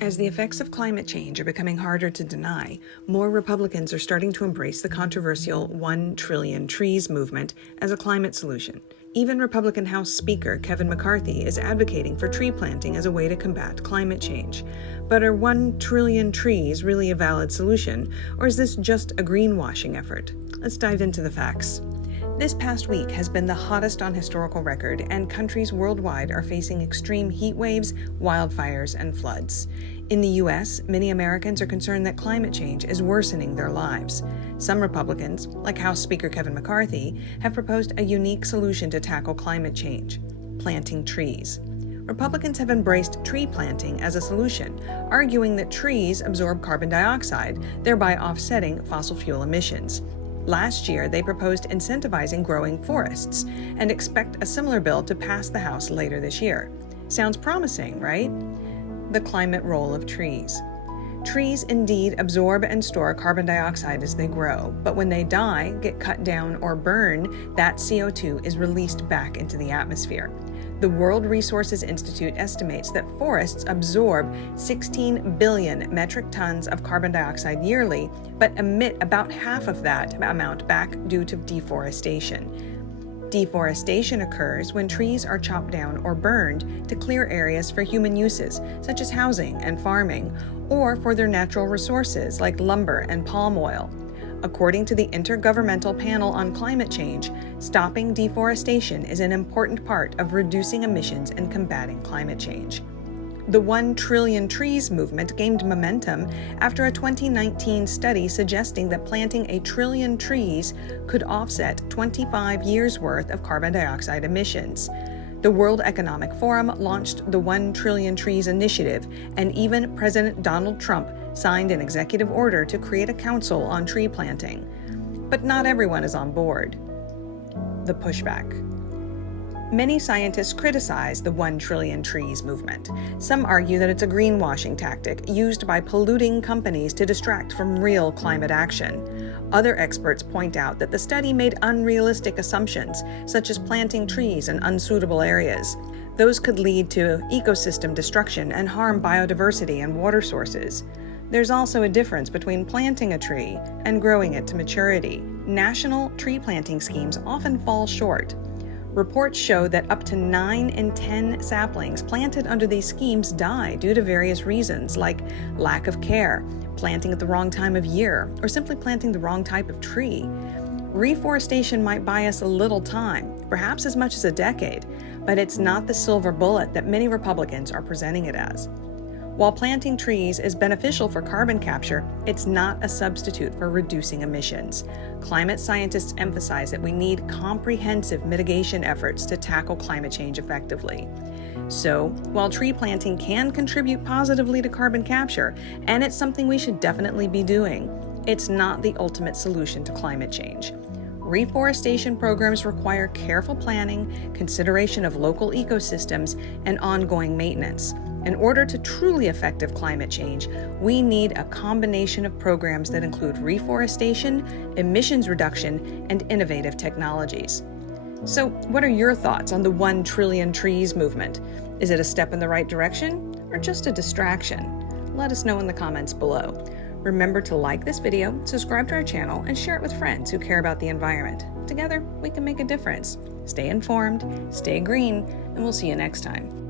As the effects of climate change are becoming harder to deny, more Republicans are starting to embrace the controversial 1 trillion trees movement as a climate solution. Even Republican House Speaker Kevin McCarthy is advocating for tree planting as a way to combat climate change. But are 1 trillion trees really a valid solution, or is this just a greenwashing effort? Let's dive into the facts. This past week has been the hottest on historical record, and countries worldwide are facing extreme heat waves, wildfires, and floods. In the U.S., many Americans are concerned that climate change is worsening their lives. Some Republicans, like House Speaker Kevin McCarthy, have proposed a unique solution to tackle climate change: planting trees. Republicans have embraced tree planting as a solution, arguing that trees absorb carbon dioxide, thereby offsetting fossil fuel emissions. Last year, they proposed incentivizing growing forests and expect a similar bill to pass the House later this year. Sounds promising, right? The climate role of trees. Trees indeed absorb and store carbon dioxide as they grow, but when they die, get cut down, or burn, that CO2 is released back into the atmosphere. The World Resources Institute estimates that forests absorb 16 billion metric tons of carbon dioxide yearly, but emit about half of that amount back due to deforestation. Deforestation occurs when trees are chopped down or burned to clear areas for human uses, such as housing and farming, or for their natural resources like lumber and palm oil. According to the Intergovernmental Panel on Climate Change, stopping deforestation is an important part of reducing emissions and combating climate change. The 1 trillion trees movement gained momentum after a 2019 study suggesting that planting 1 trillion trees could offset 25 years' worth of carbon dioxide emissions. The World Economic Forum launched the 1 trillion trees initiative, and even President Donald Trump signed an executive order to create a council on tree planting. But not everyone is on board. The pushback. Many scientists criticize the 1 trillion trees movement. Some argue that it's a greenwashing tactic used by polluting companies to distract from real climate action. Other experts point out that the study made unrealistic assumptions, such as planting trees in unsuitable areas. Those could lead to ecosystem destruction and harm biodiversity and water sources. There's also a difference between planting a tree and growing it to maturity. National tree planting schemes often fall short. Reports show that up to 9 in 10 saplings planted under these schemes die due to various reasons, like lack of care, planting at the wrong time of year, or simply planting the wrong type of tree. Reforestation might buy us a little time, perhaps as much as a decade, but it's not the silver bullet that many Republicans are presenting it as. While planting trees is beneficial for carbon capture, it's not a substitute for reducing emissions. Climate scientists emphasize that we need comprehensive mitigation efforts to tackle climate change effectively. So, while tree planting can contribute positively to carbon capture, and it's something we should definitely be doing, it's not the ultimate solution to climate change. Reforestation programs require careful planning, consideration of local ecosystems, and ongoing maintenance. In order to truly effective climate change, we need a combination of programs that include reforestation, emissions reduction, and innovative technologies. So, what are your thoughts on the 1 trillion trees movement? Is it a step in the right direction, or just a distraction? Let us know in the comments below. Remember to like this video, subscribe to our channel, and share it with friends who care about the environment. Together, we can make a difference. Stay informed, stay green, and we'll see you next time.